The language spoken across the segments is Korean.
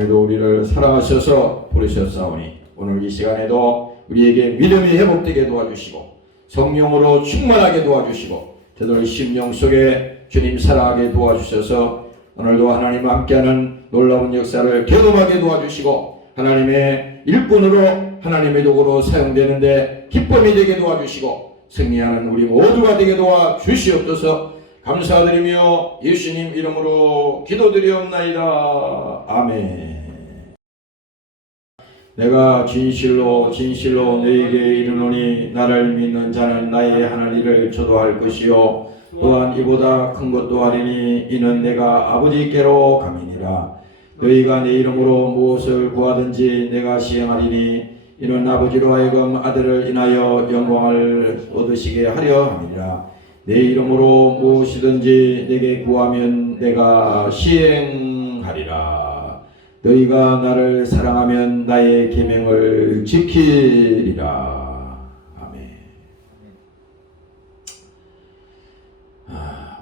그럼에도 우리를 사랑하셔서 부르셨사오니 오늘 이 시간에도 우리에게 믿음이 회복되게 도와주시고 성령으로 충만하게 도와주시고 저들 심령 속에 주님 사랑하게 도와주셔서 오늘도 하나님과 함께하는 놀라운 역사를 경험하게 도와주시고 하나님의 일꾼으로 하나님의 도구로 사용되는데 기쁨이 되게 도와주시고 승리하는 우리 모두가 되게 도와주시옵소서. 감사드리며 예수님 이름으로 기도드리옵나이다. 아멘. 내가 진실로 너희에게 이르노니 나를 믿는 자는 나의 하는 일을 저도 할 것이요 또한 이보다 큰 것도 하리니 이는 내가 아버지께로 감이니라. 너희가 내 이름으로 무엇을 구하든지 내가 시행하리니 이는 아버지로 하여금 아들을 인하여 영광을 얻으시게 하려 함이니라. 내 이름으로 무엇이든지 내게 구하면 내가 시행하리라. 너희가 나를 사랑하면 나의 계명을 지키리라. 아멘.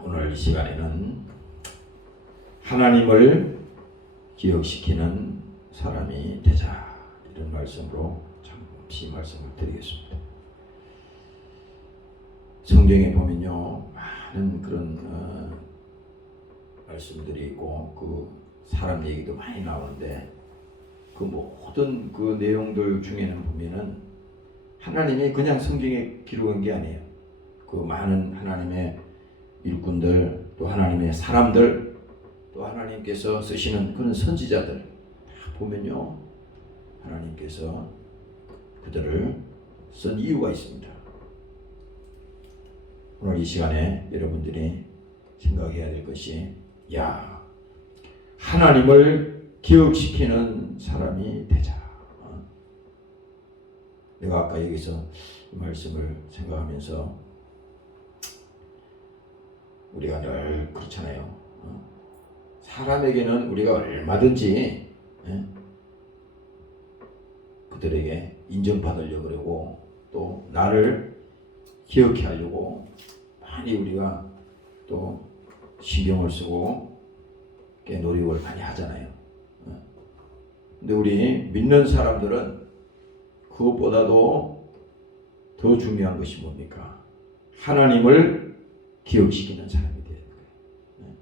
오늘 이 시간에는 하나님을 기억시키는 사람이 되자 이런 말씀으로 잠시 말씀을 드리겠습니다. 성경에 보면요 많은 그런 말씀들이 있고 그 사람 얘기도 많이 나오는데 그 모든 그 내용들 중에는 보면은 하나님이 그냥 성경에 기록한 게 아니에요. 그 많은 하나님의 일꾼들 또 하나님의 사람들 또 하나님께서 쓰시는 그런 선지자들 다 보면요 하나님께서 그들을 쓴 이유가 있습니다. 오늘 이 시간에 여러분들이 생각해야 될 것이 하나님을 기억시키는 사람이 되자. 내가 아까 여기서 이 말씀을 생각하면서 우리가 늘 그렇잖아요. 사람에게는 우리가 얼마든지 그들에게 인정받으려고 그러고 또 나를 기억해 하려고 많이 우리가 또 신경을 쓰고 노력을 많이 하잖아요. 근데 우리 믿는 사람들은 그것보다도 더 중요한 것이 뭡니까? 하나님을 기억시키는 사람이 돼야 돼요.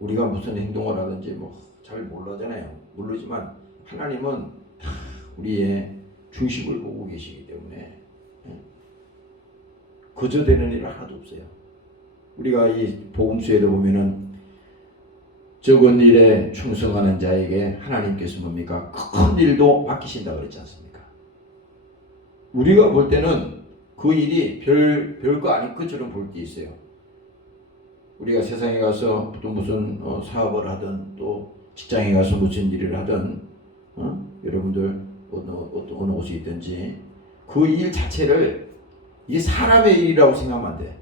우리가 무슨 행동을 하든지 잘 모르잖아요. 모르지만 하나님은 다 우리의 중심을 보고 계시기 때문에 거저 되는 일 하나도 없어요. 우리가 이 복음서에도 보면은 적은 일에 충성하는 자에게 하나님께서 뭡니까? 큰 일도 맡기신다 그랬지 않습니까? 우리가 볼 때는 그 일이 별거 아닌 것처럼 볼 때 있어요. 우리가 세상에 가서 또 무슨 사업을 하든 또 직장에 가서 무슨 일을 하든 여러분들 어느 곳에 있든지 그 일 자체를 이 사람의 일이라고 생각하면 안 돼.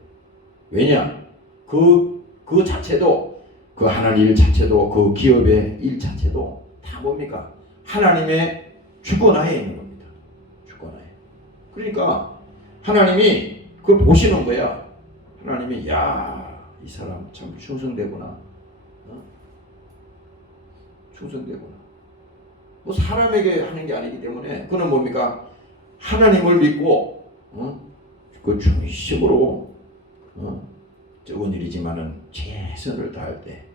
왜냐? 그 자체도 그 하나님 일 자체도 그 기업의 일 자체도 다 뭡니까? 하나님의 주권하에 있는 겁니다. 주권하에. 그러니까 하나님이 그걸 보시는 거야. 하나님이 이 사람 참 충성되구나. 충성되구나. 사람에게 하는 게 아니기 때문에 그는 뭡니까? 하나님을 믿고 그 중심으로 적은 일이지만은 최선을 다할 때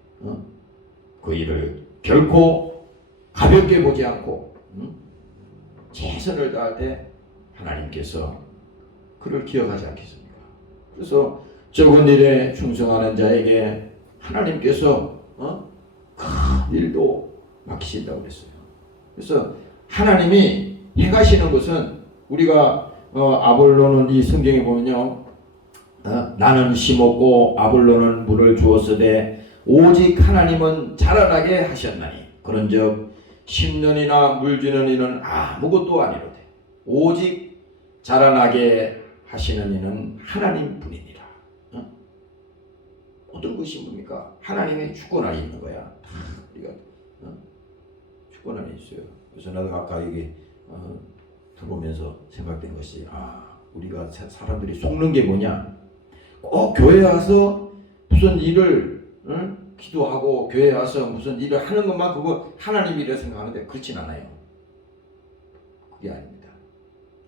그 일을 결코 가볍게 보지 않고 최선을 다할 때 하나님께서 그를 기억하지 않겠습니까? 그래서 적은 일에 충성하는 자에게 하나님께서 큰 일도 맡기신다고 그랬어요. 그래서 하나님이 행하시는 것은 우리가 아볼로는 이 성경에 보면요 나는 심었고 아볼로는 물을 주었으되 오직 하나님은 자라나게 하셨나니 그런즉 심는이나 물주는 이는 아무것도 아니로되 오직 자라나게 하시는 이는 하나님 뿐이니라. 어떤 것이 뭡니까? 하나님의 주권 안에 있는 거야. 우리가 주권 안에 있어요. 그래서 나도 아까 여기 들어오면서 생각된 것이 우리가 사람들이 속는 게 뭐냐? 꼭 교회 와서 무슨 일을 기도하고 교회 와서 무슨 일을 하는 것만 그거 하나님 일이라 생각하는데 그렇진 않아요. 그게 아닙니다.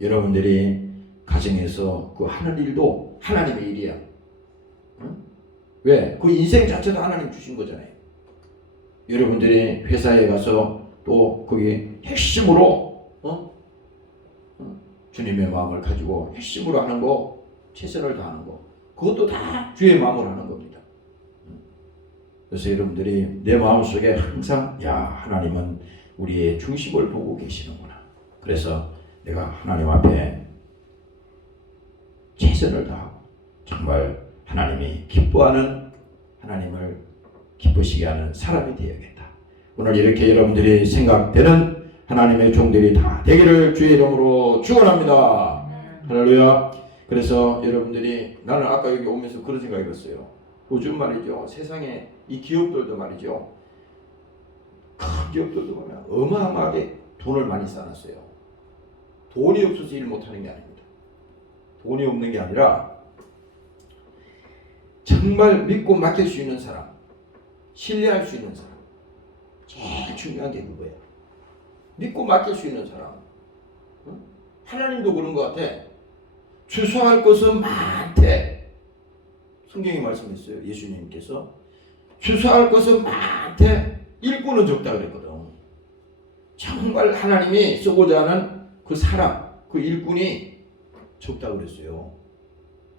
여러분들이 가정에서 그 하는 일도 하나님의 일이야. 응? 왜? 그 인생 자체도 하나님 주신 거잖아요. 여러분들이 회사에 가서 또 거기 핵심으로 주님의 마음을 가지고 핵심으로 하는 거, 최선을 다하는 거, 그것도 다 주의 마음으로 하는 겁니다. 그래서 여러분들이 내 마음속에 항상 야, 하나님은 우리의 중심을 보고 계시는구나. 그래서 내가 하나님 앞에 최선을 다하고 정말 하나님이 기뻐하는, 하나님을 기쁘시게 하는 사람이 되어야겠다. 오늘 이렇게 여러분들이 생각되는 하나님의 종들이 다 되기를 주의 이름으로 축원합니다. 할렐루야. 그래서 여러분들이, 나는 아까 여기 오면서 그런 생각이 들었어요. 요즘 말이죠, 세상에 이 기업들도 말이죠, 큰 기업들도 보면 어마어마하게 돈을 많이 쌓았어요. 돈이 없어서 일 못하는 게 아닙니다. 돈이 없는 게 아니라 정말 믿고 맡길 수 있는 사람, 신뢰할 수 있는 사람, 제일 중요한 게 그거예요. 믿고 맡길 수 있는 사람. 하나님도 그런 것 같아. 주소할 것은 많대. 성경이 말씀했어요. 예수님께서 주소할 것은 많대, 일꾼은 적다 그랬거든. 정말 하나님이 쓰고자 하는 그 사람, 그 일꾼이 적다 그랬어요.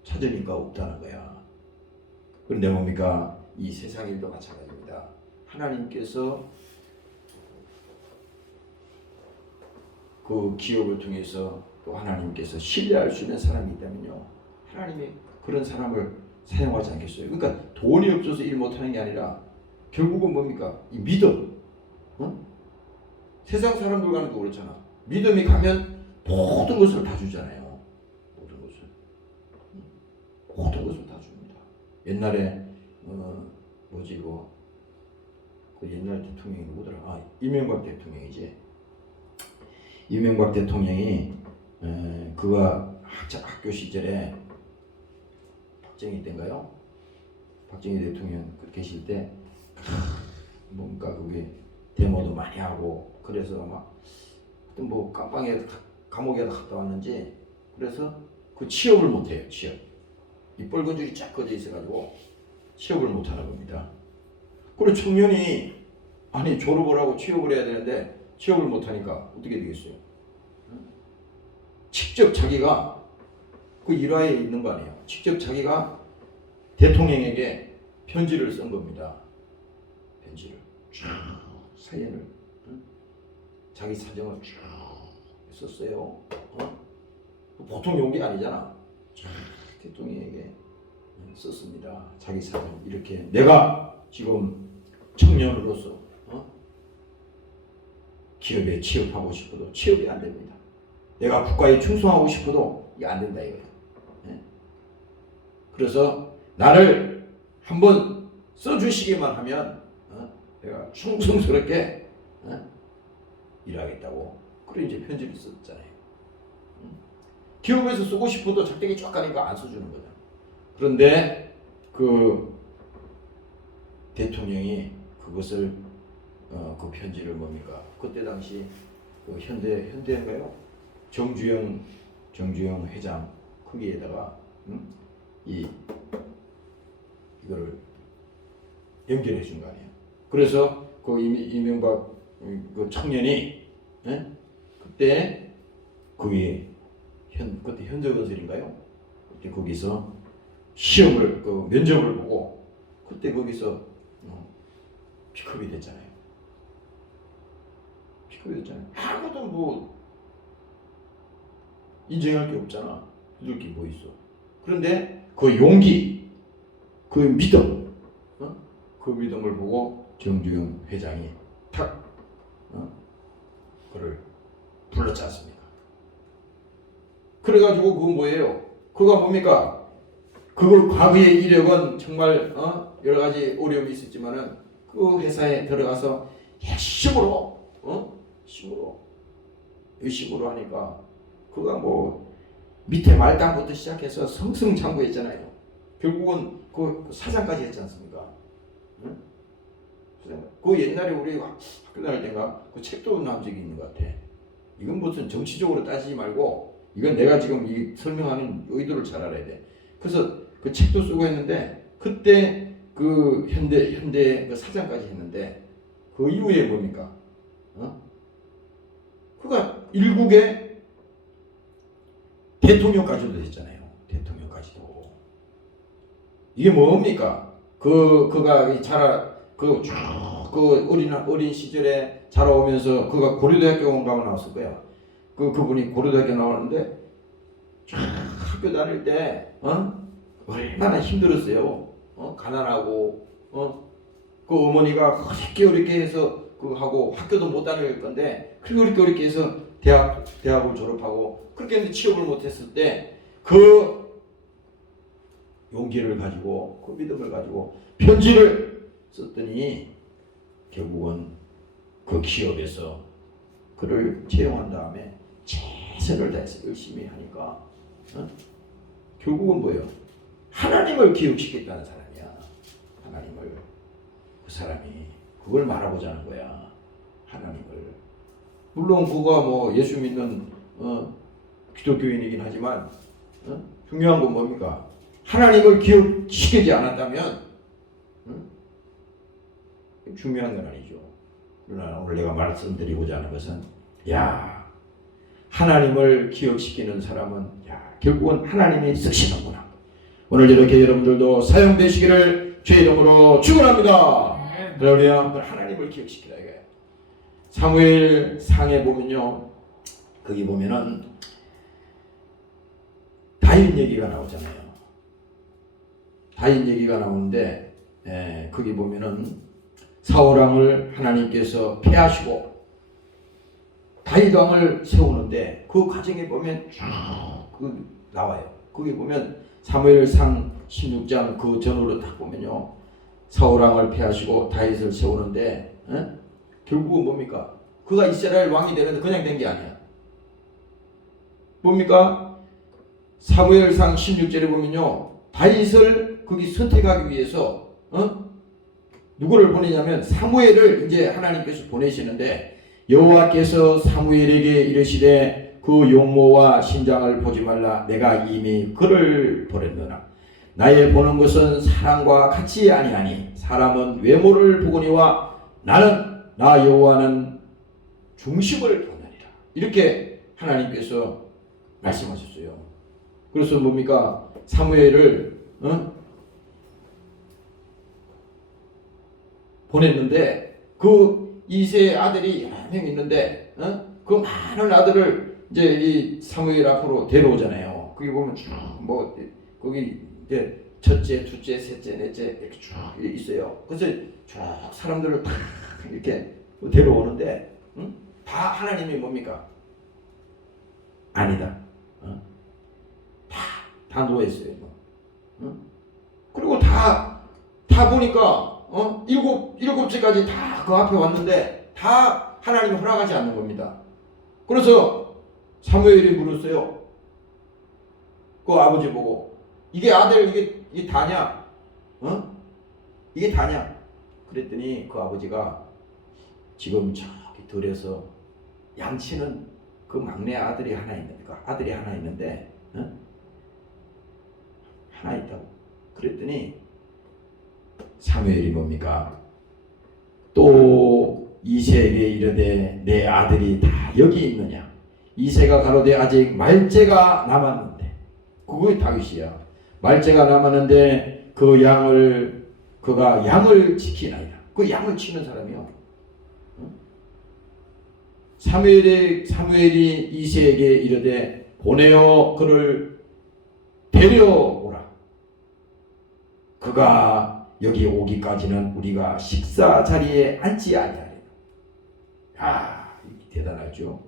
찾으니까 없다는 거야. 그런데 뭡니까? 이 세상 일도 마찬가지입니다. 하나님께서 그 기업을 통해서 또 하나님께서 신뢰할 수 있는 사람이 있다면요, 하나님이 그런 사람을 사용하지 않겠어요? 그러니까 돈이 없어서 일 못하는 게 아니라 결국은 뭡니까? 이 믿음. 세상 사람들과는 또 그렇잖아. 믿음이 가면 모든 것을 다 주잖아요. 모든 것을 다 줍니다. 옛날에 뭐지 이거, 그 옛날 대통령이 누구더라? 이명박 대통령이지. 이명박 대통령이 그가 학교 시절에 박정희 때인가요? 박정희 대통령 계실 때 뭔가 그게 데모도 많이 하고, 그래서 막 하여튼 뭐 감방에 감옥에 갔다 왔는지, 그래서 그 취업을 못해요. 취업. 이 빨간 줄이 쫙 꺼져 있어가지고 취업을 못하는 겁니다. 그리고 청년이 아니 졸업을 하고 취업을 해야 되는데 취업을 못하니까 어떻게 되겠어요? 직접 자기가 그 일화에 있는 거 아니에요. 직접 자기가 대통령에게 편지를 쓴 겁니다. 편지를 쫙, 사연을, 자기 사정을 쫙 썼어요. 보통 용기 아니잖아. 쫙 대통령에게 썼습니다. 자기 사정. 이렇게 내가 지금 청년으로서 기업에 취업하고 싶어도 취업이 안 됩니다. 내가 국가에 충성하고 싶어도 이게 안 된다 이거예요. 그래서 나를 한번 써주시기만 하면 내가 충성스럽게 일하겠다고. 그래 이제 편지를 썼잖아요. 기업에서 쓰고 싶어도 작대기 쫙 가니까 안 써주는 거죠. 그런데 그 대통령이 그것을 그 편지를 뭡니까? 그때 당시 그 현대인가요? 정주영 회장 거기에다가 이거를 연결해 준 거 아니에요. 그래서 그 이명박 그 청년이 그때 거기 그때 현대건설인가요? 그때 거기서 시험을 그 면접을 보고 그때 거기서 픽업이 됐잖아요. 아무도 뭐 인정할 게 없잖아. 믿을 게 뭐 있어. 그런데 그 용기, 그 믿음, 그 믿음을 보고 정주영 회장이 탁 그를 불렀지 않습니까? 그래가지고 그건 뭐예요? 그가 뭡니까? 그 과거의 이력은 정말 여러 가지 어려움이 있었지만은 그 회사에 들어가서 열심으로 하니까 그가 뭐 밑에 말단부터 시작해서 성승장구했잖아요. 결국은 그 사장까지 했지 않습니까? 그 옛날에 우리 학교 다닐 때인가 그 책도 나온 적이 있는 것 같아. 이건 무슨 정치적으로 따지지 말고 이건 내가 지금 이 설명하는 의도를 잘 알아야 돼. 그래서 그 책도 쓰고 했는데 그때 그 현대 그 사장까지 했는데 그 이후에 뭡니까? 그가 일국의 대통령까지도 했잖아요. 대통령까지도. 이게 뭡니까? 그가 그 어린 시절에 자라오면서 그가 고려대학교 가면 나왔을 거야. 그분이 고려대학교 나왔는데 학교 다닐 때 얼마나 힘들었어요. 가난하고 그 어머니가 어렵게 해서 그 하고 학교도 못 다닐 건데 그렇게 어렵게 해서 대학을 졸업하고 그렇게 했는데 취업을 못했을 때 그 용기를 가지고 그 믿음을 가지고 편지를 썼더니 결국은 그 기업에서 그를 채용한 다음에 최선을 다해서 열심히 하니까 결국은 뭐예요? 하나님을 기억시켰다는 사람이야. 하나님을. 그 사람이 그걸 말하고자 하는 거야. 하나님을. 물론 그가 뭐 예수 믿는 기독교인이긴 하지만 중요한 건 뭡니까? 하나님을 기억시키지 않았다면 중요한 건 아니죠. 그러나 오늘 내가 말씀드리고자 하는 것은 하나님을 기억시키는 사람은 결국은 하나님이 쓰시는구나. 오늘 이렇게 여러분들도 사용되시기를 주의 이름으로 축원합니다. 할렐루야. 하나님을 기억시키라 이거예요. 사무엘 상에 보면요, 거기 보면은 다윗 얘기가 나오잖아요. 다윗 얘기가 나오는데 거기 보면은 사울 왕을 하나님께서 패하시고 다윗 왕을 세우는데 그 과정에 보면 쭉 나와요. 거기 보면 사무엘상 16장 그 전후로 딱 보면요, 사울 왕을 패하시고 다윗을 세우는데 결국은 뭡니까? 그가 이스라엘 왕이 되는데 그냥 된 게 아니야. 뭡니까? 사무엘상 16절에 보면요, 다윗을 거기 선택하기 위해서 누구를 보내냐면 사무엘을 이제 하나님께서 보내시는데 여호와께서 사무엘에게 이르시되 그 용모와 신장을 보지 말라. 내가 이미 그를 버렸노라. 나의 보는 것은 사람과 같이 아니하니 사람은 외모를 보거니와 나 여호와는 중심을 보느니라. 이렇게 하나님께서 말씀하셨어요. 그래서 뭡니까? 사무엘을 보냈는데 그 이세의 아들이 여러 명 있는데 그 많은 아들을 이제 이 사무엘 앞으로 데려오잖아요. 거기 보면 쭉 뭐 거기 이제 첫째, 둘째, 셋째, 넷째 이렇게 쭉 있어요. 그래서 쭉 사람들을 다 이렇게 데려오는데 다 하나님이 뭡니까? 아니다. 다 누워 있어요. 그리고 다 보니까 일곱째까지 다 그 앞에 왔는데 다 하나님이 허락하지 않는 겁니다. 그래서 사무엘이 물었어요. 그 아버지 보고 이게 아들 이게 다냐? 이게 다냐? 그랬더니 그 아버지가 지금 저기 들에서 양치는 그 막내 아들이 하나 있는데 하나 있다고. 그랬더니 사무엘이 뭡니까? 또 이새에게 이르되 내 아들이 다 여기 있느냐? 이새가 가로되 아직 말째가 남았는데, 그게 다윗이야. 말째가 남았는데 그가 양을 지키나이다. 그 양을 치는 사람이요. 사무엘이 이새에게 이르되 보내어 그를 데려오라. 그가 여기 오기까지는 우리가 식사 자리에 앉지 아니하리라. 대단하죠.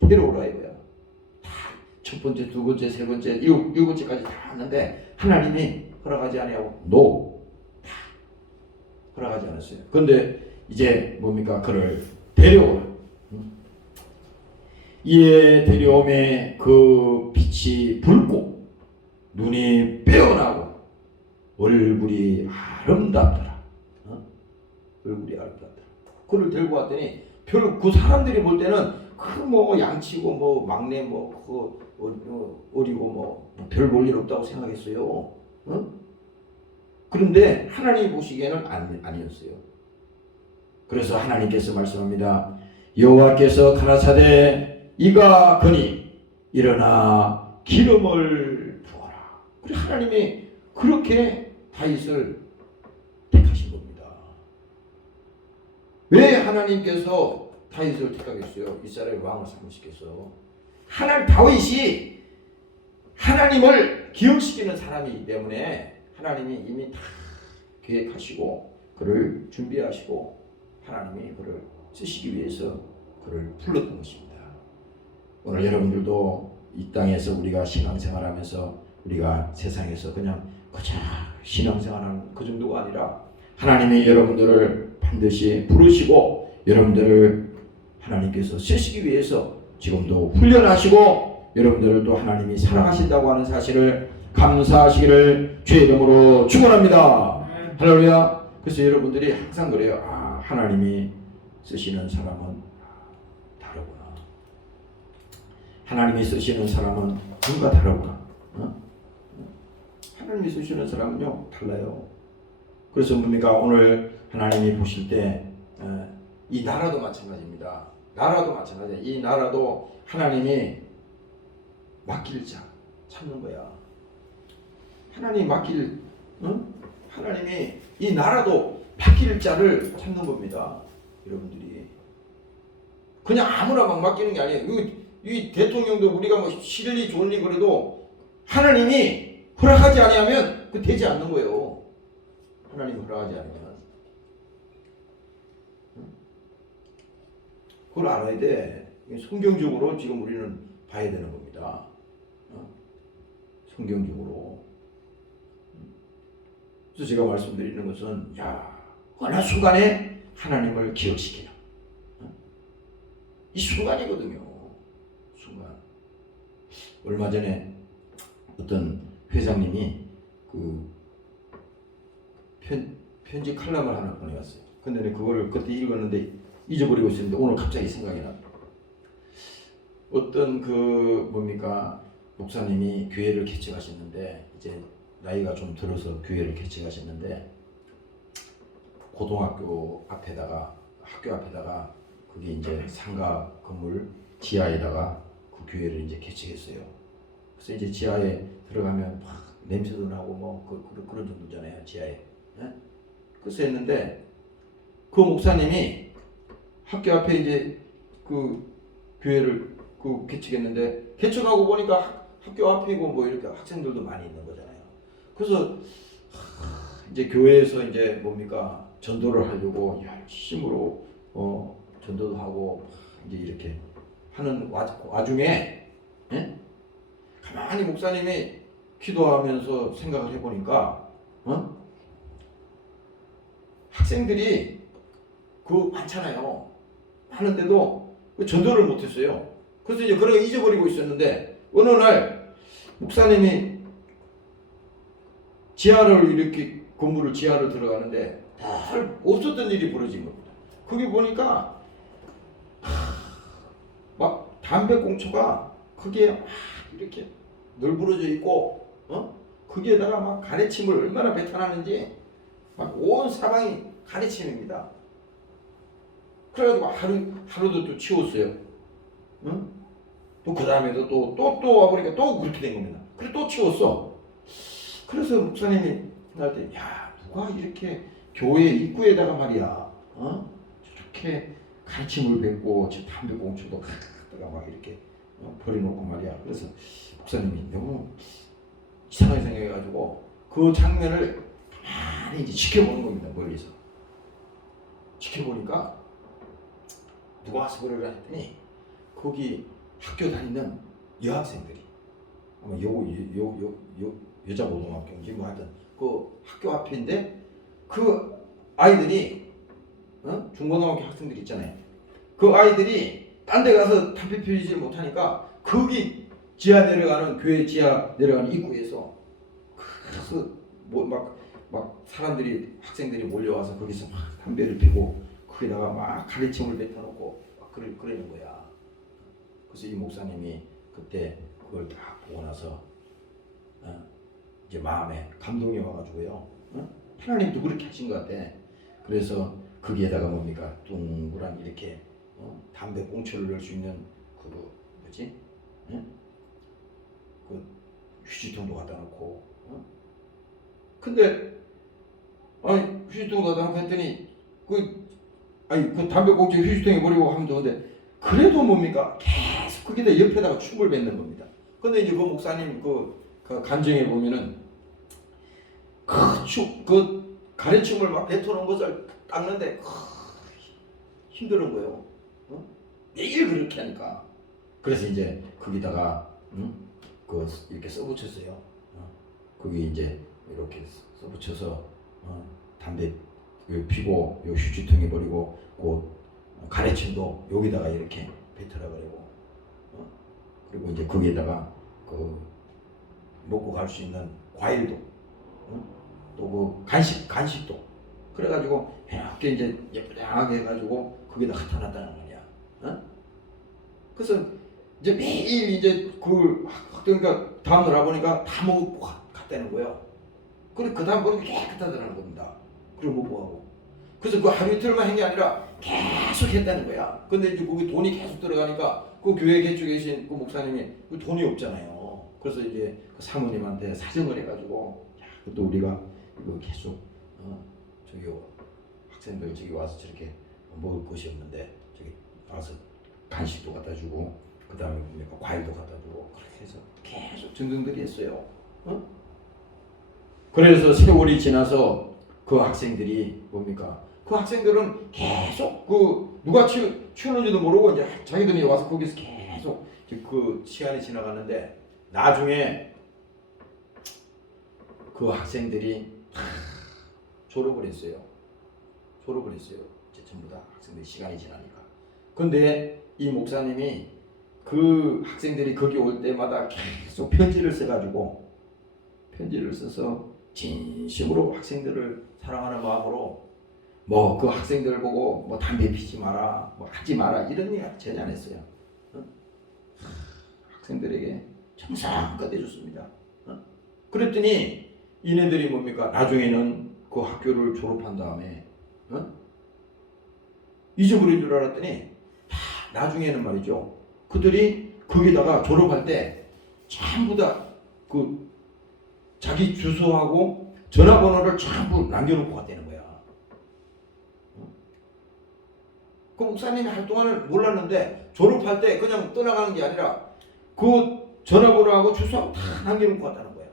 데려오라 이거야. 다 첫 번째, 두 번째, 세 번째, 일곱째까지 다 왔는데 하나님이 허락하지 아니하고 다 허락하지 않았어요. 그런데 이제 뭡니까? 그를 데려오라. 이에 데려오매 그 빛이 붉고 눈이 빼어나고 얼굴이 아름답더라. 얼굴이 아름답더라. 그를 데리고 왔더니 별로 그 사람들이 볼 때는 그 뭐 양치고 뭐 막내 뭐 어리고 뭐 별 볼 일 없다고 생각했어요. 어? 그런데 하나님이 보시기에는 아니었어요. 그래서 하나님께서 말씀합니다. 여호와께서 가라사대 이가 거니 일어나 기름을 부어라. 그래 하나님이 그렇게 다윗을 택하신 겁니다. 왜 하나님께서 다윗을 택하겠어요? 이스라엘 왕을 삼으시겠어. 다윗이 하나님을 기억시키는 사람이기 때문에 하나님이 이미 다 계획하시고 그를 준비하시고 하나님이 그를 쓰시기 위해서 그를 불렀던 것입니다. 오늘 여러분들도 이 땅에서 우리가 신앙생활하면서 우리가 세상에서 그냥 그저 신앙생활하는 그 정도가 아니라 하나님이 여러분들을 반드시 부르시고 여러분들을 하나님께서 쓰시기 위해서 지금도 훈련하시고 여러분들을 또 하나님이 사랑하신다고 하는 사실을 감사하시기를 주의 이름으로 축원합니다. 할렐루야. 그래서 여러분들이 항상 그래요. 하나님이 쓰시는 사람은 다르구나. 하나님이 쓰시는 사람은 누가 다르구나. 하나님이 쓰시는 사람은요 달라요. 그래서 뭡니까 오늘 하나님이 보실 때 이 나라도 마찬가지입니다. 나라도 마찬가지야. 이 나라도 하나님이 맡길 자 찾는 거야. 하나님이 하나님이 이 나라도 맡길 자를 찾는 겁니다. 여러분들이 그냥 아무나 막 맡기는 게 아니에요. 이 대통령도 우리가 뭐 실리 좋으니 그래도 하나님이 허락하지 아니하면 그 되지 않는 거예요. 하나님이 허락하지 않으면 그걸 알아야 돼. 성경적으로 지금 우리는 봐야 되는 겁니다. 성경적으로. 그래서 제가 말씀드리는 것은 어느 순간에 하나님을 기억시키는 이 순간이거든요. 순간. 얼마 전에 어떤 회장님이 그 편지 칼럼을 하나 보내왔어요. 근데 그거를 그때 읽었는데 잊어버리고 있었는데 오늘 갑자기 생각이 나. 어떤 목사님이 교회를 개척하셨는데 이제 나이가 좀 들어서 교회를 개척하셨는데 고등학교 앞에다가 학교 앞에다가 그게 이제 상가 건물 지하에다가 그 교회를 이제 개척했어요. 그래서 이제 지하에 들어가면 막 냄새도 나고 뭐 그런 정도잖아요 지하에. 네? 그래서 했는데 그 목사님이 학교 앞에 이제 그 교회를 개척했는데 개척하고 보니까 학교 앞이고 뭐 이렇게 학생들도 많이 있는 거잖아요. 그래서 이제 교회에서 이제 전도를 하려고 열심으로 전도도 하고 이제 이렇게 하는 와중에 가만히 목사님이 기도하면서 생각을 해보니까 학생들이 많잖아요. 하는데도 전도를 못했어요. 그래서 이제 그런 거 잊어버리고 있었는데 어느 날 목사님이 건물을 지하로 들어가는데 없었던 일이 벌어진 겁니다. 거기 보니까 막 담배꽁초가 거기에 막 이렇게 널브러져 있고 거기에다가 막 가래침을 얼마나 뱉어놨는지 막 온 사방이 가래침입니다. 그래가지고 하루도 또 치웠어요. 또 그 다음에도 또 와보니까 또 그렇게 된 겁니다. 그래 또 치웠어. 그래서 목사님이 나한테 누가 이렇게 교회 입구에다가 말이야 저렇게 가르침을 뱉고 저 담배꽁초도 갖다가 막 이렇게 버려놓고 말이야. 그래서 목사님이 너무 이상하게 생각해가지고 그 장면을 가만히 이제 지켜보는 겁니다. 멀리서 지켜보니까 누가 와서 그러려 했더니 거기 학교 다니는 여학생들이 아마 여자 고등학교인지 뭐 하여튼 그 학교 앞인데 그 아이들이 중고등학교 학생들 있잖아요. 그 아이들이 딴 데 가서 담배 피우지 못하니까 거기 지하 내려가는 교회 지하 내려가는 입구에서 그래서 뭐 막 막 사람들이 학생들이 몰려와서 거기서 막 담배를 피고 거기다가 막 가래침을 뱉어놓고 막 그러는 거야. 그래서 이 목사님이 그때 그걸 딱 보고 나서 이제 마음에 감동이 와가지고요. 하나님도 그렇게 하신 것 같아. 그래서 거기에다가 뭡니까 둥그란 이렇게 담배 꽁초를 넣을 수 있는 그 뭐지? 그 휴지통도 갖다 놓고. 근데 아니 휴지통 갖다 놓고 했더니 그 담배 꽁초 휴지통에 버리고 하면 되는데 그래도 뭡니까 계속 거기다 옆에다가 춤을 뱉는 겁니다. 근데 이제 그 목사님 그 간증에 보면은 그 가래춤을 막 뱉어놓은 것을 닦는데 힘든 거예요. 매일 그렇게 하니까. 그래서 이제 거기다가 이렇게 써붙였어요. 거기 이제 이렇게 써붙여서 담배 피고 요 휴지통에 버리고 가래침도 여기다가 이렇게 뱉으라 그러고 그리고 이제 거기에다가 먹고 갈 수 있는 과일도 또 간식도 그래가지고 이렇게 이제 예쁘게 해가지고 거기다 갖다 놨다는 말이야. 그래서 이제 매일 이제 그러니까 다음날 와보니까 다 먹고 갔다는 거예요. 그래 그 다음 보니까 깨끗하다는 겁니다. 그리고 먹고 가고. 그래서 그 하루 이틀만 한 게 아니라 계속 했다는 거야. 근데 이제 거기 돈이 계속 들어가니까 그 교회 개척에 계신 그 목사님이 그 돈이 없잖아요. 그래서 이제 그 사모님한테 사정을 해가지고 또 우리가 이거 계속 저기 학생들 저기 와서 저렇게 먹을 것이 없는데 저기 와서 간식도 갖다 주고 그 다음에 과일도 갖다 주고 그렇게 해서 계속 등등들이 했어요. 그래서 세월이 지나서 그 학생들이 뭡니까? 그 학생들은 계속 누가 치우는지도 모르고 이제 자기들이 와서 거기서 계속 그 시간이 지나갔는데 나중에 그 학생들이 졸업을 했어요. 이제 전부 다 학생들이 시간이 지나니까. 근데 이 목사님이 그 학생들이 거기 올 때마다 계속 편지를 써서 진심으로 학생들을 사랑하는 마음으로 그 학생들 보고 담배 피지 마라, 하지 마라 이런 얘기 전혀 안 했어요. 학생들에게 정성껏 해줬습니다. 그랬더니 이네들이 뭡니까? 나중에는 그 학교를 졸업한 다음에 잊어버린 줄 알았더니 나중에는 말이죠. 그들이 거기다가 졸업할 때 전부 다 자기 주소하고 전화번호를 전부 남겨놓고 갔다는 거야. 그 목사님이 할 동안은 몰랐는데 졸업할 때 그냥 떠나가는 게 아니라 그 전화번호하고 주소하고 다 남겨놓고 갔다는 거야.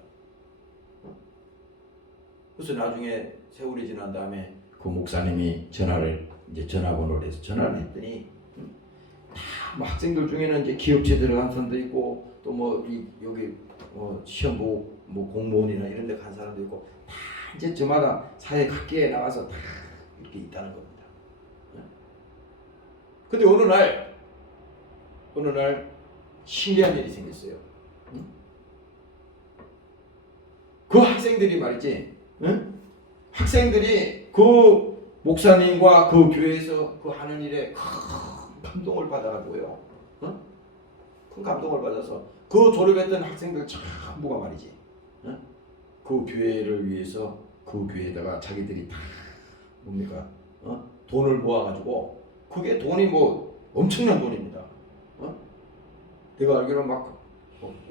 그래서 나중에 세월이 지난 다음에 그 목사님이 전화번호를 해서 전화를 했더니 다 학생들 중에는 이제 기업체 들어간 사람도 있고 또 여기 시험 보고 공무원이나 이런 데 간 사람도 있고 다 이제 저마다 사회 각계에 나가서 다 이렇게 있다는 겁니다. 근데 어느 날 신기한 일이 생겼어요. 그 학생들이 말이지, 학생들이 그 목사님과 그 교회에서 그 하는 일에 큰 감동을 받아가지고요. 큰 감동을 받아서 그 졸업했던 학생들 전부가 말이지, 그 교회를 위해서 그 교회에다가 자기들이 다 뭡니까, 돈을 모아가지고 그게 돈이 엄청난 돈입니다. 내가 알기로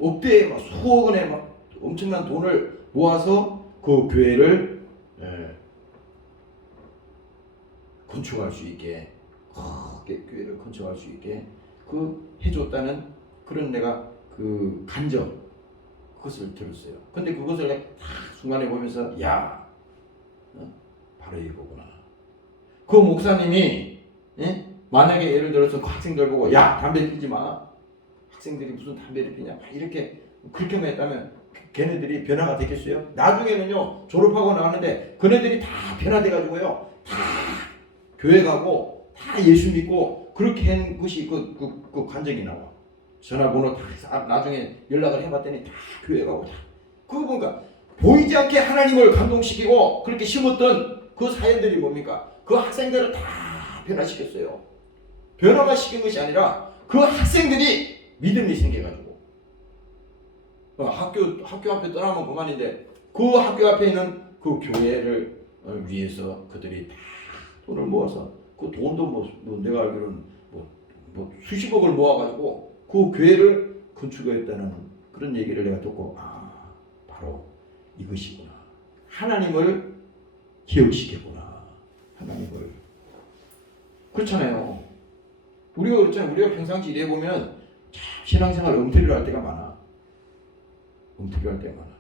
억대에 수억 원의 엄청난 돈을 모아서 그 교회를 건축할 수 있게 교회를 건축할 수 있게 해줬다는 그런 내가 간정 그것을 들었어요. 근데 그것을 다 순간에 보면서 바로 이거구나. 그 목사님이 만약에 예를 들어서 그 학생들 보고 담배 피지 마. 학생들이 무슨 담배를 피냐 이렇게 그렇게만 했다면 걔네들이 변화가 되겠어요? 나중에는요 졸업하고 나왔는데 그네들이 다 변화돼가지고요 다 교회 가고 다 예수 믿고 그렇게 한 것이 그 간증이 나와. 전화번호 다 나중에 연락을 해봤더니 다 교회 가고 다 그거 보니까 보이지 않게 하나님을 감동시키고 그렇게 심었던 그 사연들이 뭡니까? 그 학생들을 다 변화시켰어요. 변화만 시킨 것이 아니라 그 학생들이 믿음이 생겨가지고 학교 앞에 떠나면 그만인데 그 학교 앞에 있는 그 교회를 위해서 그들이 다 돈을 모아서 그 돈도 뭐 내가 알기로는 뭐 수십억을 모아가지고 그 교회를 건축했다는 그런 얘기를 내가 듣고 바로 이것이구나. 하나님을 기억시켰구나. 하나님을. 그렇잖아요. 우리가 그렇잖아요. 우리가 평상시 일해 보면 신앙생활 엉터리로 할 때가 많아. 엉터리로 할 때가 많아.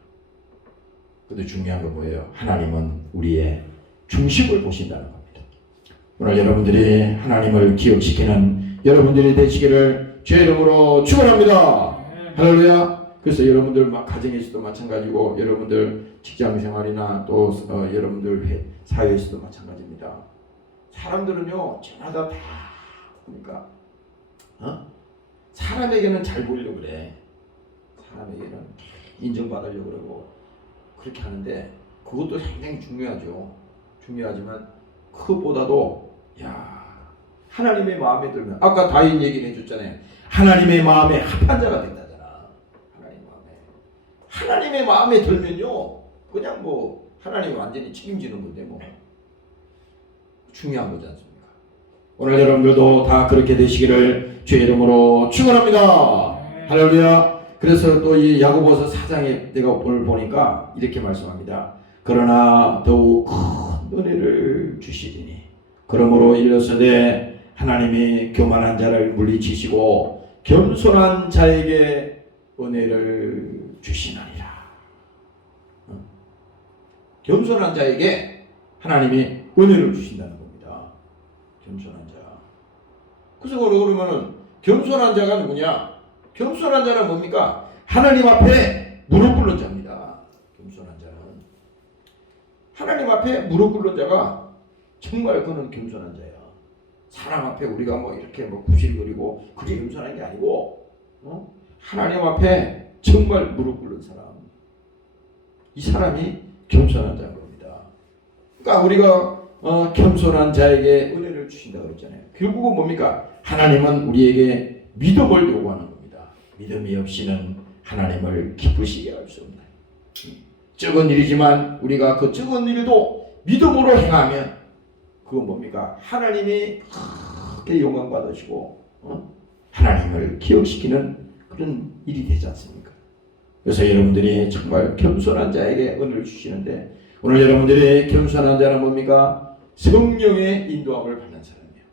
근데 중요한 건 뭐예요? 하나님은 우리의 중심을 보신다는 겁니다. 오늘 여러분들이 하나님을 기억시키는 여러분들이 되시기를 주의 이름으로 축원합니다. 할렐루야. 그래서 여러분들 가정에서도 마찬가지고 여러분들 직장생활이나 또 여러분들 사회에서도 마찬가지입니다. 사람들은요 저마다 다 그러니까 사람에게는 잘 보이려고 그래. 사람에게는 인정받으려고 그러고 그렇게 하는데 그것도 상당히 중요하죠. 중요하지만 그것보다도 하나님의 마음에 들면 아까 다윗 얘기를 해줬잖아요. 하나님의 마음에 합한 자가 된다잖아. 하나님의 마음에 들면요 그냥 뭐 하나님이 완전히 책임지는 건데 뭐 중요한 거지 않습니까? 오늘 여러분들도 다 그렇게 되시기를 주의 이름으로 축원합니다. 할렐루야. 그래서 또 이 야고보서 4장에 내가 오늘 보니까 이렇게 말씀합니다. 그러나 더욱 큰 은혜를 주시리니 그러므로 일러서되 하나님이 교만한 자를 물리치시고 겸손한 자에게 은혜를 주시나니라. 겸손한 자에게 하나님이 은혜를 주신다는 겁니다. 겸손한 자. 그래서 그러면은 겸손한 자가 누구냐? 겸손한 자는 뭡니까? 하나님 앞에 무릎 꿇는 자입니다. 겸손한 자는 하나님 앞에 무릎 꿇는 자가 정말 그는 겸손한 자야. 사람 앞에 우리가 뭐 이렇게 뭐 구실거리고 그게 겸손한 게 아니고 하나님 앞에 정말 무릎 꿇는 사람. 이 사람이 겸손한 자인 겁니다. 그러니까 우리가 겸손한 자에게 은혜를 주신다고 그랬잖아요. 결국은 뭡니까? 하나님은 우리에게 믿음을 요구하는 겁니다. 믿음이 없이는 하나님을 기쁘시게 할 수 없나요? 적은 일이지만 우리가 그 적은 일도 믿음으로 행하면 그건 뭡니까? 하나님이 크게 영광 받으시고 하나님을 기억시키는 그런 일이 되지 않습니까? 그래서 여러분들이 정말 겸손한 자에게 은혜를 주시는데 오늘 여러분들이 겸손한 자는 뭡니까? 성령의 인도함을 받는 사람이에요.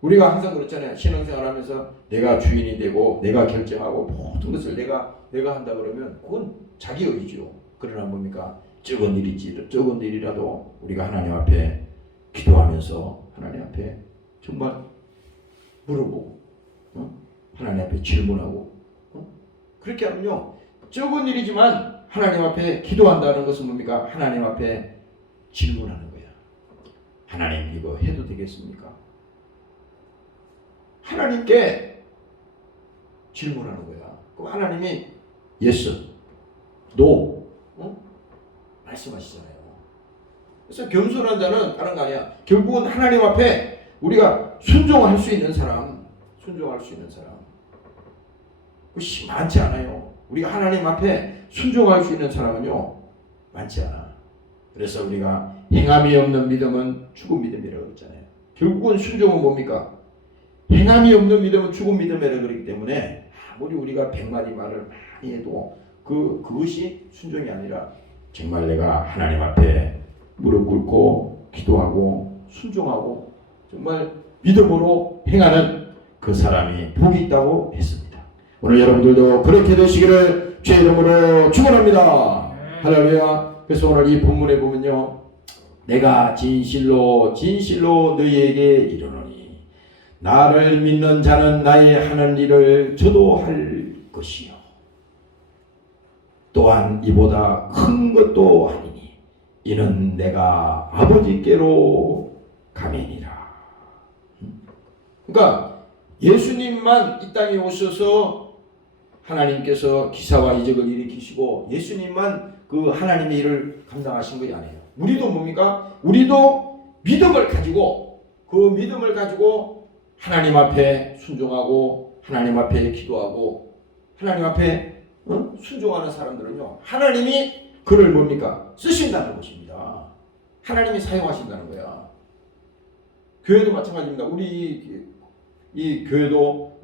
우리가 항상 그렇잖아요. 신앙생활하면서 내가 주인이 되고 내가 결정하고 모든 것을 내가 한다 그러면 그건 자기 의지죠. 그러나 뭡니까? 적은 일이라도 우리가 하나님 앞에 기도하면서 하나님 앞에 정말 물어보고 하나님 앞에 질문하고 그렇게 하면요 적은 일이지만 하나님 앞에 기도한다는 것은 뭡니까? 하나님 앞에 질문하는 거야. 하나님 이거 해도 되겠습니까? 하나님께 질문하는 거야. 그럼 하나님이 yes, no 말씀하시잖아요. 그래서 겸손한 자는 다른 거 아니야. 결국은 하나님 앞에 우리가 순종할 수 있는 사람. 그것이 많지 않아요. 우리가 하나님 앞에 순종할 수 있는 사람은요 많지 않아. 그래서 우리가 행함이 없는 믿음은 죽은 믿음이라고 그랬잖아요. 결국은 순종은 뭡니까? 행함이 없는 믿음은 죽은 믿음이라고 그러기 때문에 아무리 우리가 100마디 말을 많이 해도 그것이 순종이 아니라 정말 내가 하나님 앞에 무릎 꿇고 기도하고 순종하고 정말 믿음으로 행하는 그 사람이 복이 있다고 했습니다. 오늘 여러분들도 그렇게 되시기를 주의 이름으로 축원합니다. 할렐루야. 그래서 오늘 이 본문에 보면요 내가 진실로 너희에게 이르노니 나를 믿는 자는 나의 하는 일을 저도 할 것이요 또한 이보다 큰 것도 아니니 이는 내가 아버지께로 가매니라. 그러니까 예수님만 이 땅에 오셔서 하나님께서 기사와 이적을 일으키시고 예수님만 그 하나님의 일을 감당하신 것이 아니에요. 우리도 뭡니까? 우리도 믿음을 가지고 그 믿음을 가지고 하나님 앞에 순종하고 하나님 앞에 기도하고 하나님 앞에 순종하는 사람들은요, 하나님이 그를 뭡니까? 쓰신다는 것입니다. 하나님이 사용하신다는 거야. 교회도 마찬가지입니다. 우리 이 교회도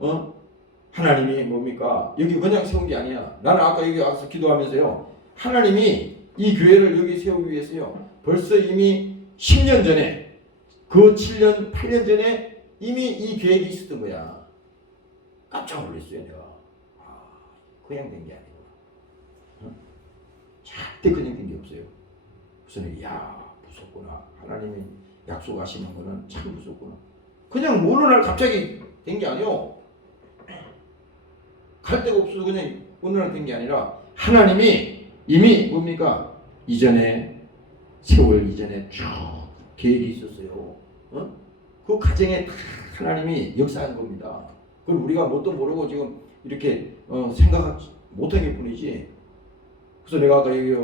하나님이 뭡니까? 여기 그냥 세운 게 아니야. 나는 아까 여기 와서 기도하면서요, 하나님이 이 교회를 여기 세우기 위해서요, 벌써 이미 10년 전에, 그 7년, 8년 전에 이미 이 계획이 있었던 거야. 깜짝 놀랐어요, 내가. 그냥 된 게 아니고. 절대 그냥 된 게 없어요. 그래서 야, 무섭구나. 하나님이 약속하시는 거는 참 무섭구나. 그냥 어느 날 갑자기 된 게 아니요. 갈 데가 없어서 그냥 어느 날 된 게 아니라 하나님이 이미 뭡니까? 이전에 세월 이전에 쭉 계획이 있었어요. 그 가정에 다 하나님이 역사한 겁니다. 그걸 우리가 뭣도 모르고 지금 이렇게 생각 못한 게 뿐이지. 그래서 내가 아까 여기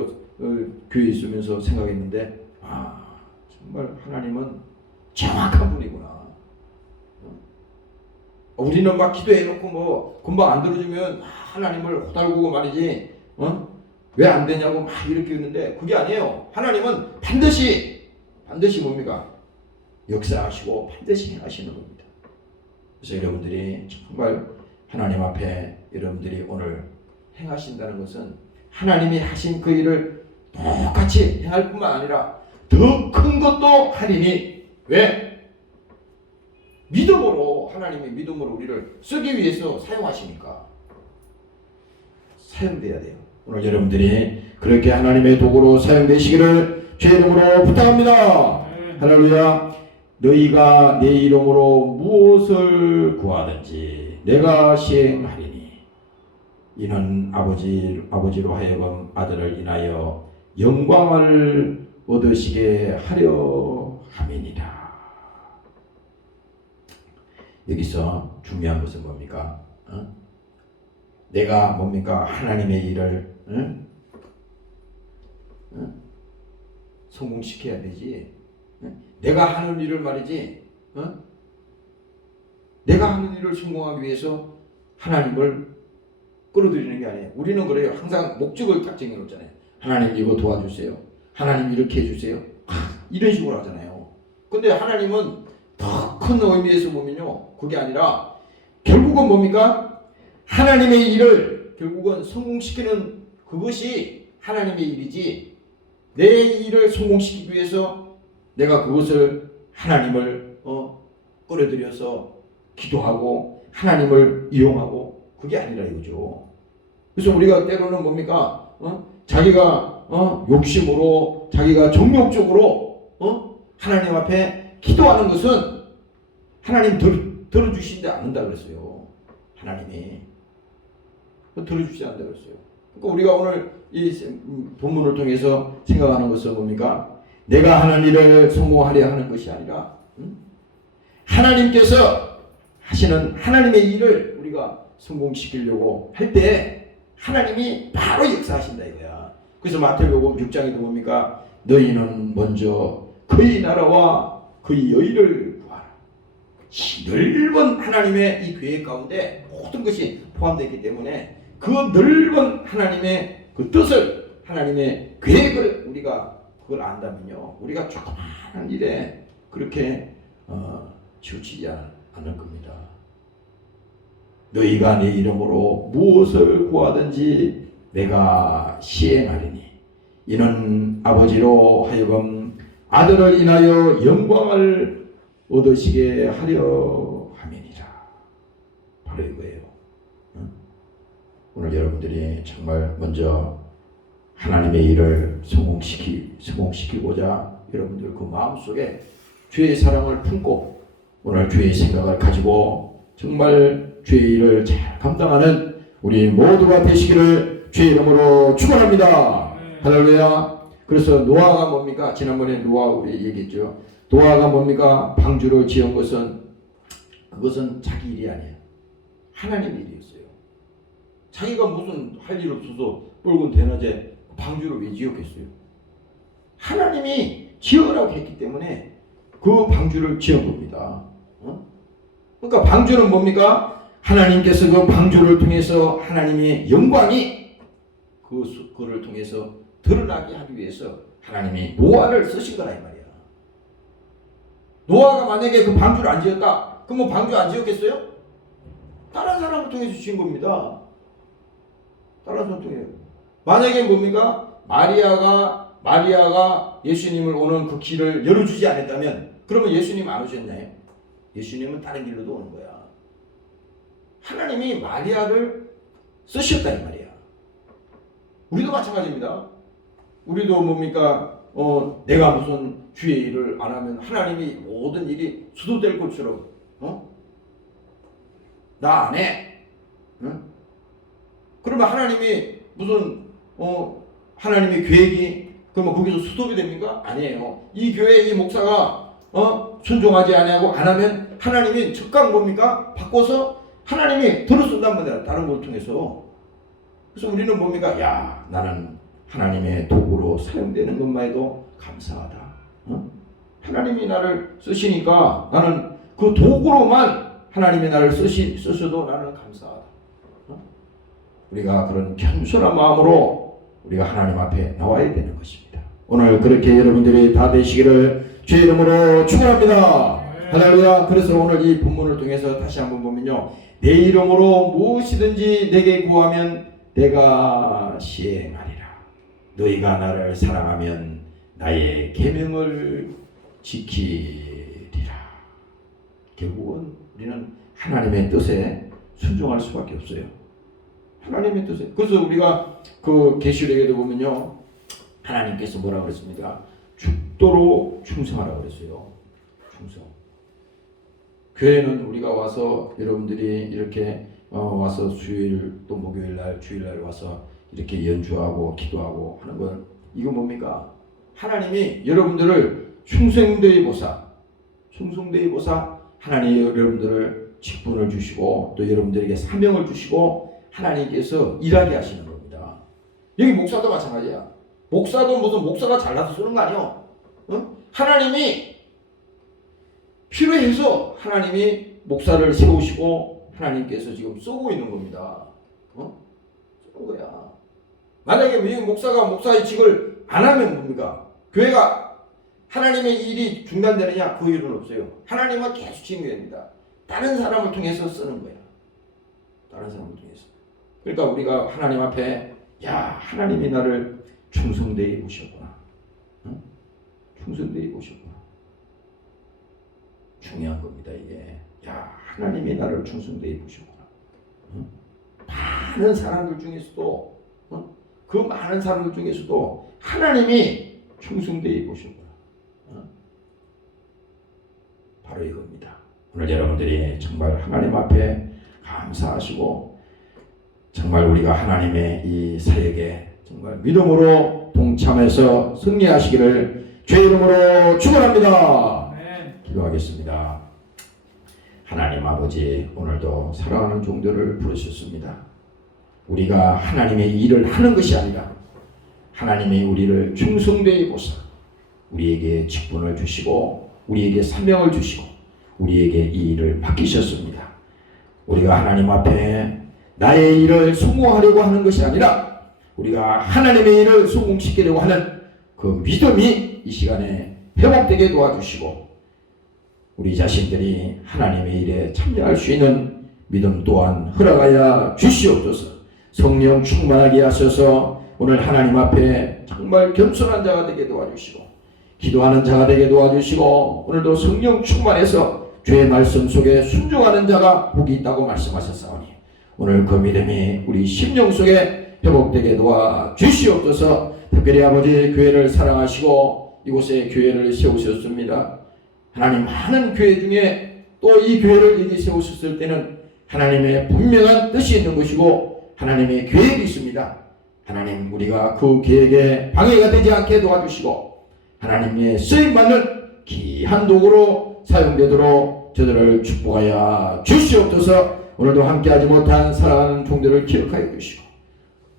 교회에 있으면서 생각했는데, 정말 하나님은 정확한 분이구나. 우리는 막 기도해놓고 뭐 금방 안 들어주면 하나님을 호달구고 말이지, 왜 안 되냐고 막 이렇게 했는데 그게 아니에요. 하나님은 반드시 뭡니까? 역사하시고 반드시 행하시는 겁니다. 그래서 여러분들이 정말 하나님 앞에 여러분들이 오늘 행하신다는 것은 하나님이 하신 그 일을 똑같이 행할 뿐만 아니라 더 큰 것도 하리니. 왜? 믿음으로, 하나님의 믿음으로 우리를 쓰기 위해서 사용하시니까 사용돼야 돼요. 오늘 여러분들이 그렇게 하나님의 도구로 사용되시기를 주의 이름으로 부탁합니다. 할렐루야. 너희가 내 이름으로 무엇을 구하든지 내가 시행하리니 이는 아버지로 하여금 아들을 인하여 영광을 얻으시게 하려 함이니라. 여기서 중요한 것은 뭡니까? 내가 뭡니까? 하나님의 일을 성공시켜야 되지. 내가 하는 일을 말이지. 내가 하는 일을 성공하기 위해서 하나님을 끌어들이는 게 아니에요. 우리는 그래요. 항상 목적을 딱 정해놓잖아요. 하나님 이거 도와주세요. 하나님 이렇게 해주세요. 이런 식으로 하잖아요. 근데 하나님은 더 큰 의미에서 보면요, 그게 아니라 결국은 뭡니까? 하나님의 일을 결국은 성공시키는 그것이 하나님의 일이지, 내 일을 성공시키기 위해서 내가 그것을 하나님을 끌어들여서 기도하고 하나님을 이용하고 그게 아니라 이거죠. 그래서 우리가 때로는 뭡니까? 자기가 욕심으로, 자기가 정욕적으로 하나님 앞에 기도하는 것은 하나님 들어주시지 않는다 그랬어요. 하나님이 들어주시지 않는다 그랬어요. 그러니까 우리가 오늘 이 본문을 통해서 생각하는 것은 뭡니까? 내가 하는 일을 성공하려 하는 것이 아니라 하나님께서 하시는 하나님의 일을 우리가 성공시키려고 할 때 하나님이 바로 역사하신다 이거야. 그래서 마태복음 6장에도 뭡니까? 너희는 먼저 그의 나라와 그의 의를 구하라. 넓은 하나님의 이 계획 가운데 모든 것이 포함되어 있기 때문에 그 넓은 하나님의 그 뜻을, 하나님의 계획을 우리가 그걸 안다면요, 우리가 조그마한 일에 그렇게 치우치지 않을 겁니다. 너희가 내 이름으로 무엇을 구하든지 내가 시행하리니 이는 아버지로 하여금 아들을 인하여 영광을 얻으시게 하려 함이니라. 바로 이거예요. 오늘 여러분들이 정말 먼저 하나님의 일을 성공시키고자 여러분들 그 마음속에 주의 사랑을 품고 오늘 주의 생각을 가지고 정말 주의 일을 잘 감당하는 우리 모두가 되시기를 주의 이름으로 축원합니다. 할렐루야. 그래서 노아가 뭡니까? 지난번에 노아 우리 얘기했죠. 노아가 뭡니까? 방주를 지은 것은 그것은 자기 일이 아니에요. 하나님의 일이었어요. 자기가 무슨 할 일 없어서 붉은 대낮에 방주를 왜 지었겠어요? 하나님이 지으라고 했기 때문에 그 방주를 지은 겁니다. 그러니까 방주는 뭡니까? 하나님께서 그 방주를 통해서 하나님의 영광이 그를 통해서 드러나게 하기 위해서 하나님이 노아를 쓰신 거라 이 말이야. 노아가 만약에 그 방주를 안 지었다, 그럼 방주 안 지었겠어요? 다른 사람을 통해서 지은 겁니다. 다른 사람 통해서. 만약에 뭡니까? 마리아가 예수님을 오는 그 길을 열어주지 않았다면, 그러면 예수님 안 오셨나요? 예수님은 다른 길로도 오는 거야. 하나님이 마리아를 쓰셨다 이 말이야. 우리도 마찬가지입니다. 우리도 뭡니까? 내가 무슨 주의 일을 안 하면 하나님이 모든 일이 수도될 것처럼 나 안 해. 그러면 하나님이 무슨 하나님의 계획이 그러면 거기서 수도이 됩니까? 아니에요. 이 교회 이 목사가 순종하지 아니하고 안 하면 하나님이 적각 뭡니까? 바꿔서 하나님이 들어쓴단 말이야. 다른 걸 통해서. 그래서 우리는 뭡니까? 야, 나는 하나님의 도구로 사용되는 것만 해도 감사하다. 하나님이 나를 쓰시니까 나는 그 도구로만 하나님이 나를 쓰셔도 나는 감사하다. 우리가 그런 겸손한 마음으로 우리가 하나님 앞에 나와야 되는 것입니다. 오늘 그렇게 여러분들이 다 되시기를 주의 이름으로 축원합니다. 할렐루야. 그래서 오늘 이 본문을 통해서 다시 한번 보면요, 내 이름으로 무엇이든지 내게 구하면 내가 시행하리라. 너희가 나를 사랑하면 나의 계명을 지키리라. 결국은 우리는 하나님의 뜻에 순종할 수밖에 없어요. 하나님의 뜻에. 그래서 우리가 그 계시록에도 보면요, 하나님께서 뭐라고 그랬습니까? 죽도록 충성하라고 그랬어요. 충성. 교회는 우리가 와서 여러분들이 이렇게 와서 수요일 또 목요일날 주일날 와서 이렇게 연주하고 기도하고 하는 건 이거 뭡니까? 하나님이 여러분들을 충성되이 보사 하나님이 여러분들을 직분을 주시고 또 여러분들에게 사명을 주시고 하나님께서 일하게 하시는 겁니다. 여기 목사도 마찬가지야. 목사도 무슨 목사가 잘나서 쓰는 거 아니요. 하나님이 필요해서 하나님이 목사를 세우시고 하나님께서 지금 쓰고 있는 겁니다. 쓰는 거야. 만약에 왜 목사가 목사의 직을 안 하면 뭡니까? 교회가 하나님의 일이 중단되느냐? 그 일은 없어요. 하나님은 계속 진행됩니다. 다른 사람을 통해서 쓰는 거야. 다른 사람을 통해서. 그러니까 우리가 하나님 앞에 야, 하나님이 나를 충성되이 보셨구나. 충성되이 보셨구나. 중요한 겁니다, 이게. 야, 하나님이 나를 충성되이 보셨구나. 많은 사람들 중에서도 그 많은 사람들 중에서도 하나님이 충성되이 보셨구나. 바로 이겁니다. 오늘 여러분들이 정말 하나님 앞에 감사하시고 정말 우리가 하나님의 이 사역에 정말 믿음으로 동참해서 승리하시기를 주의 이름으로 축원합니다. 기도하겠습니다. 하나님 아버지, 오늘도 사랑하는 종들을 부르셨습니다. 우리가 하나님의 일을 하는 것이 아니라 하나님이 우리를 충성되이 보사 우리에게 직분을 주시고 우리에게 사명을 주시고 우리에게 이 일을 맡기셨습니다. 우리가 하나님 앞에 나의 일을 성공하려고 하는 것이 아니라 우리가 하나님의 일을 성공시키려고 하는 그 믿음이 이 시간에 회복되게 도와주시고 우리 자신들이 하나님의 일에 참여할 수 있는 믿음 또한 허락하여 주시옵소서. 성령 충만하게 하셔서 오늘 하나님 앞에 정말 겸손한 자가 되게 도와주시고 기도하는 자가 되게 도와주시고 오늘도 성령 충만해서 주의 말씀 속에 순종하는 자가 복이 있다고 말씀하셨사오니 오늘 그 믿음이 우리 심령 속에 회복되게 도와주시옵소서. 특별히 아버지 교회를 사랑하시고 이곳에 교회를 세우셨습니다. 하나님 많은 교회 중에 또 이 교회를 여기 세우셨을 때는 하나님의 분명한 뜻이 있는 것이고 하나님의 계획이 있습니다. 하나님 우리가 그 계획에 방해가 되지 않게 도와주시고 하나님의 쓰임받는 귀한 도구로 사용되도록 저들을 축복하여 주시옵소서. 오늘도 함께하지 못한 사랑하는 종들을 기억하여 주시고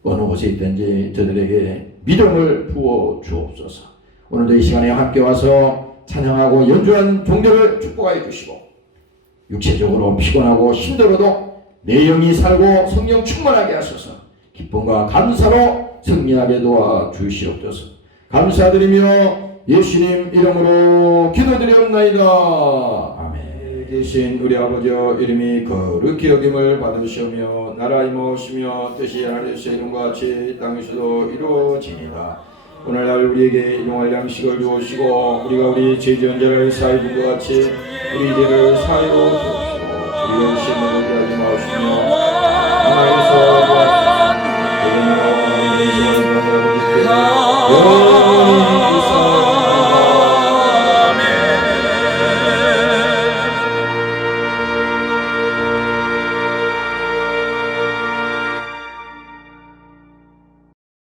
어느 곳에 있든지 저들에게 믿음을 부어 주옵소서. 오늘도 이 시간에 함께 와서 찬양하고 연주한 종들을 축복하여 주시고 육체적으로 피곤하고 힘들어도 내 영이 살고 성령 충만하게 하소서. 기쁨과 감사로 승리하게 도와 주시옵소서. 감사드리며 예수님 이름으로 기도드리옵나이다. 아멘. 계신 우리 아버지여 이름이 거룩히 여김을 받으시오며 나라 임하시며 뜻이 하늘에서 이룬과 같이 땅에서도 이루어지니라. 오늘날 우리에게 일용할 양식을 주옵시고 우리가 우리 죄지은 자를 사하여 준 것 같이 우리 죄를 사하여 주옵시고 우리가 시험에 들게 하지 마시며 하나님께서